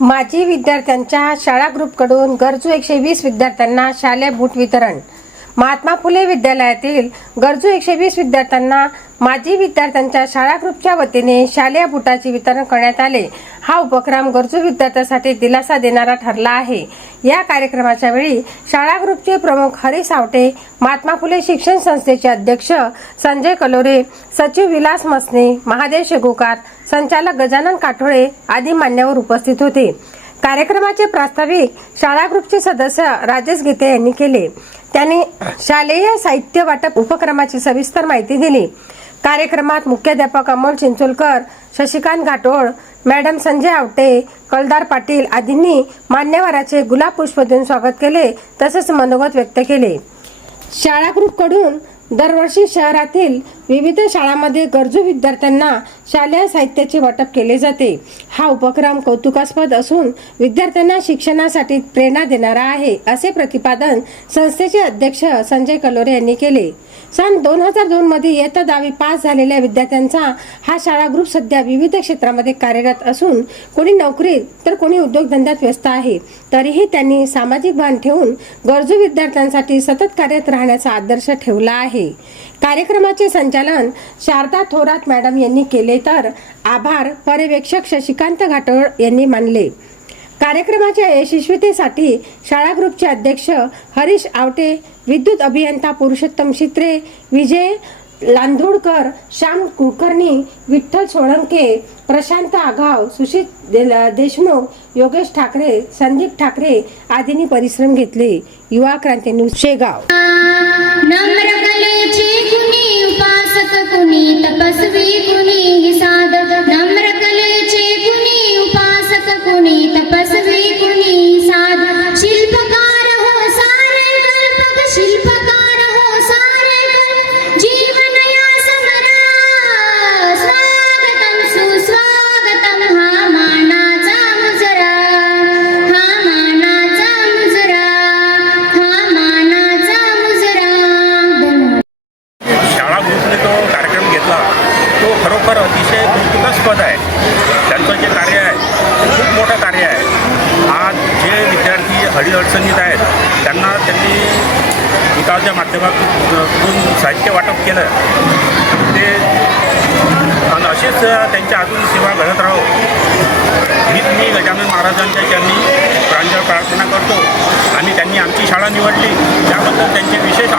माजी विद्यार्थ्यांच्या शाळा ग्रुपकडून गरजू एकशे वीस विद्यार्थ्यांना शालेय बूट वितरण महात्मा फुले विद्यालयातील गरजू एकशे वीस विद्यार्थ्यांना माजी विद्यार्थ्यांच्या शाळा ग्रुपच्या वतीने शालेय बुटाचे वितरण करण्यात आले. हा उपक्रम गरजू विद्यार्थ्यांसाठी दिलासा देणारा ठरला आहे. या कार्यक्रमाच्या वेळी शाळा ग्रुपचे प्रमुख हरी सावटे महात्मा फुले शिक्षण संस्थेचे अध्यक्ष संजय कलोरे सचिव विलास मसने महादेव शेगुकार संचालक गजानन काठोळे आदी मान्यवर उपस्थित होते. कार्यक्रमाचे प्रास्ताविक शाळा ग्रुपचे सदस्य राजेश गीते यांनी केले. त्यांनी शालेय साहित्य वाटप उपक्रमाची सविस्तर माहिती दिली. कार्यक्रमात मुख्याध्यापक अमोल चिंचोलकर शशिकांत घाटोळ मॅडम संजय आवटे कलदार पाटील आदींनी मान्यवराचे गुलाब पुष्प देऊन स्वागत केले तसेच मनोगत व्यक्त केले. शाळा ग्रुपकडून दरवर्षी शहरातील विविध शाळांमध्ये गरजू विद्यार्थ्यांना शालेय साहित्याचे वाटप केले जाते. हा उपक्रम कौतुकास्पद असून विद्यार्थ्यांना शिक्षणासाठी प्रेरणा देणारा आहे असे प्रतिपादन संस्थेचे अध्यक्ष संजय कलोरे यांनी केले. सन दोन हजार दोन मध्ये इयत्ता दहावी पास झालेल्या विद्यार्थ्यांचा हा शाळा ग्रुप सध्या विविध क्षेत्रामध्ये कार्यरत असून कोणी नोकरीत तर कोणी उद्योगधंद्यात व्यस्त आहे. तरीही त्यांनी सामाजिक भान ठेवून गरजू विद्यार्थ्यांसाठी सतत कार्यरत राहण्याचा आदर्श ठेवला आहे. कार्यक्रमाचे संचालन शारदा थोरात मॅडम यांनी केले तर आभार. पर्यवेक्षक शशिकांत घाटोळ यांनी मानले. कार्यक्रमाच्या यशस्वीतेसाठी शाळा ग्रुपचे अध्यक्ष हरीश आवटे विद्युत अभियंता पुरुषोत्तम शित्रे विजय लांदूडकर श्याम कुलकर्णी विठ्ठल सोळंके प्रशांत आघाव सुशील दे- देशमुख योगेश ठाकरे संदीप ठाकरे आदींनी परिश्रम घेतले. युवा क्रांती न्यूज शेगाव. तो खरोखर अतिशय कौतुकास्पद आहे. त्यांचं जे कार्य आहे ते खूप मोठं कार्य आहे. आज जे विद्यार्थी अडीअडचणीत आहेत त्यांना त्यांनी विकासच्या माध्यमातून साहित्य वाटप केलं. ते आणि असेच त्यांच्या अजून सेवा घडत राहो. हीच मी गजानन महाराजांच्या त्यांनी प्रांजळ प्रार्थना करतो आणि त्यांनी आमची शाळा निवडली. त्याबद्दल त्यांचे विशेष